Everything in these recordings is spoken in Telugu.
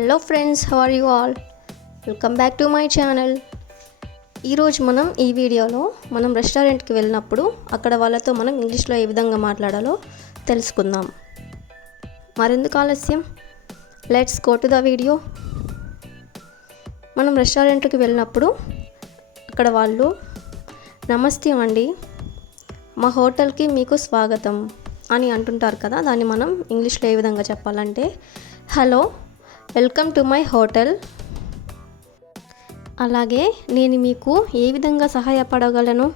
Hello friends, how are you all? Welcome back to my channel. ఈరోజు మనం ఈ వీడియోలో మనం రెస్టారెంట్కి వెళ్ళినప్పుడు అక్కడ వాళ్ళతో మనం ఇంగ్లీష్లో ఏ విధంగా మాట్లాడాలో తెలుసుకుందాం. మరెందుకు ఆలస్యం, let's go to the video. మనం రెస్టారెంట్కి వెళ్ళినప్పుడు అక్కడ వాళ్ళు నమస్తే అండి, మా హోటల్కి మీకు స్వాగతం అని అంటుంటారు కదా. దాన్ని మనం ఇంగ్లీష్లో ఏ విధంగా చెప్పాలంటే hello, welcome to my hotel. అలాగే నేను మీకు ఏ విధంగా సహాయపడగలను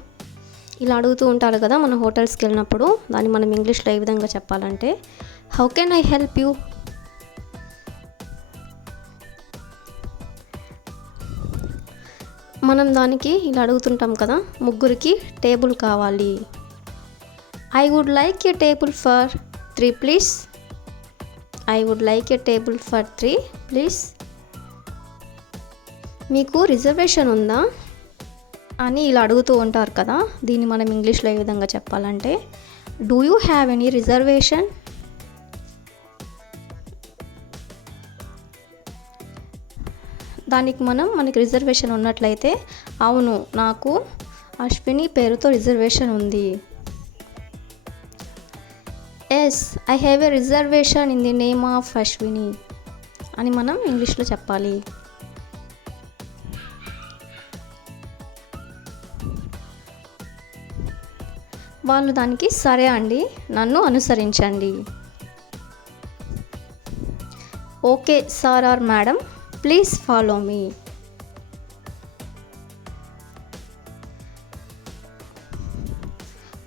ఇలా అడుగుతూ ఉంటారు కదా మన హోటల్స్కి వెళ్ళినప్పుడు. దాన్ని మనం ఇంగ్లీష్లో ఏ విధంగా చెప్పాలంటే how can I help you. మనం దానికి ఇలా అడుగుతుంటాం కదా, ముగ్గురికి టేబుల్ కావాలి. I would like a table for 3 please. I would like a table for 3 please. మీకు రిజర్వేషన్ ఉందా అని ఇలా అడుగుతూ ఉంటారు కదా. దీన్ని మనం ఇంగ్లీష్లో ఏ విధంగా చెప్పాలంటే do you have any reservation. దానికి మనకి రిజర్వేషన్ ఉన్నట్లయితే అవును, నాకు అశ్విని పేరుతో రిజర్వేషన్ ఉంది. Yes, I have a reservation in the name of Ashwini అని మనం ఇంగ్లీష్లో చెప్పాలి. వాళ్ళు దానికి సరే అండి, నన్ను అనుసరించండి. Okay sir or madam, please follow me.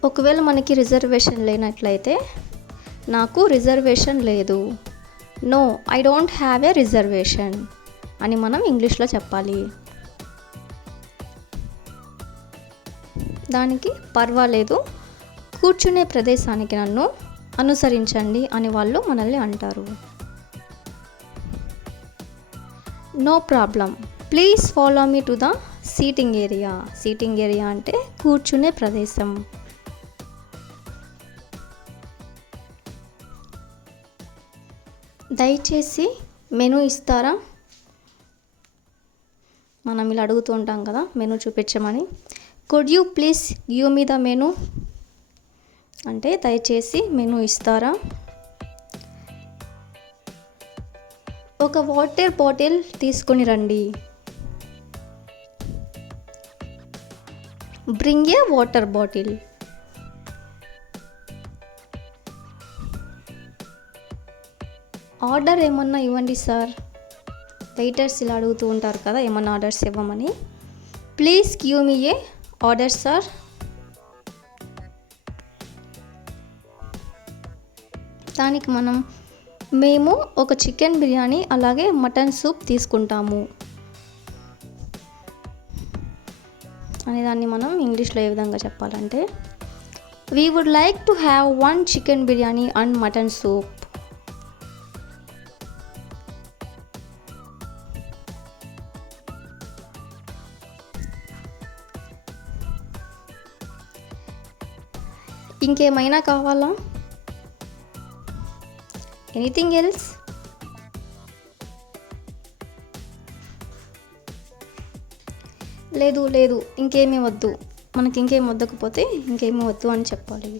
ఒకవేళ మనకి రిజర్వేషన్ లేనట్లయితే నాకు రిజర్వేషన్ లేదు, no I don't have a reservation అని మనం ఇంగ్లీష్లో చెప్పాలి. దానికి పర్వాలేదు, కూర్చునే ప్రదేశానికి నన్ను అనుసరించండి అని వాళ్ళు మనల్ని అంటారు. No problem, please follow me to the seating area. Seating area అంటే కూర్చునే ప్రదేశం. దయచేసి మెనూ ఇస్తారా. మనం ఇలా అడుగుతూ ఉంటాం కదా మెనూ చూపించమని. Could you please give me the menu అంటే దయచేసి మెనూ ఇస్తారా. ఒక వాటర్ బాటిల్ తీసుకొని రండి. బ్రింగ్ ఏ వాటర్ బాటిల్. ఆర్డర్ ఏమన్నా ఇవ్వండి సార్. వెయిటర్స్ ఇలా అడుగుతూ ఉంటారు కదా ఏమన్నా ఆర్డర్స్ ఇవ్వమని. Please give me A order sir. దానికి మేము ఒక చికెన్ బిర్యానీ అలాగే మటన్ సూప్ తీసుకుంటాము అనే దాన్ని మనం ఇంగ్లీష్లో ఏ విధంగా చెప్పాలంటే we would like to have 1 chicken biryani and mutton soup. ఇంకేమైనా కావాలా? Anything else? లేదు ఇంకేమీ వద్దు, మనకి ఇంకేం వద్దకపోతే ఇంకేమీ వద్దు అని చెప్పాలి.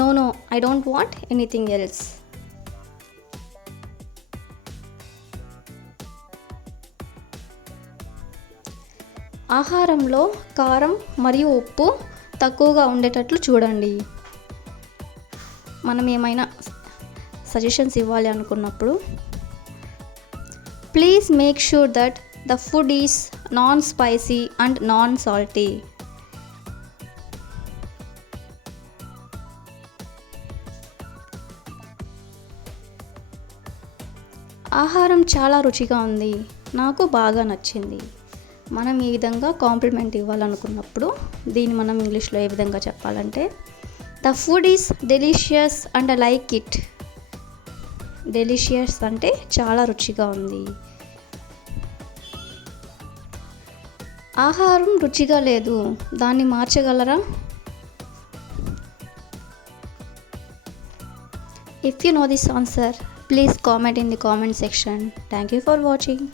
No I don't want anything else. ఆహారంలో కారం మరియు ఉప్పు తక్కువగా ఉండేటట్లు చూడండి. మనం ఏమైనా సజెషన్స్ ఇవ్వాలి అనుకున్నప్పుడు please make sure that the food is non spicy and non salty. ఆహారం చాలా రుచిగా ఉంది, నాకు బాగా నచ్చింది. మనం ఈ విధంగా కాంప్లిమెంట్ ఇవ్వాలనుకున్నప్పుడు దీన్ని మనం ఇంగ్లీష్లో ఏ విధంగా చెప్పాలంటే the food is delicious and I like it. Delicious అంటే చాలా రుచిగా ఉంది. ఆహారం రుచిగా లేదు, దాన్ని మార్చగలరా. If you know this answer Please comment in the comment section. Thank you for watching.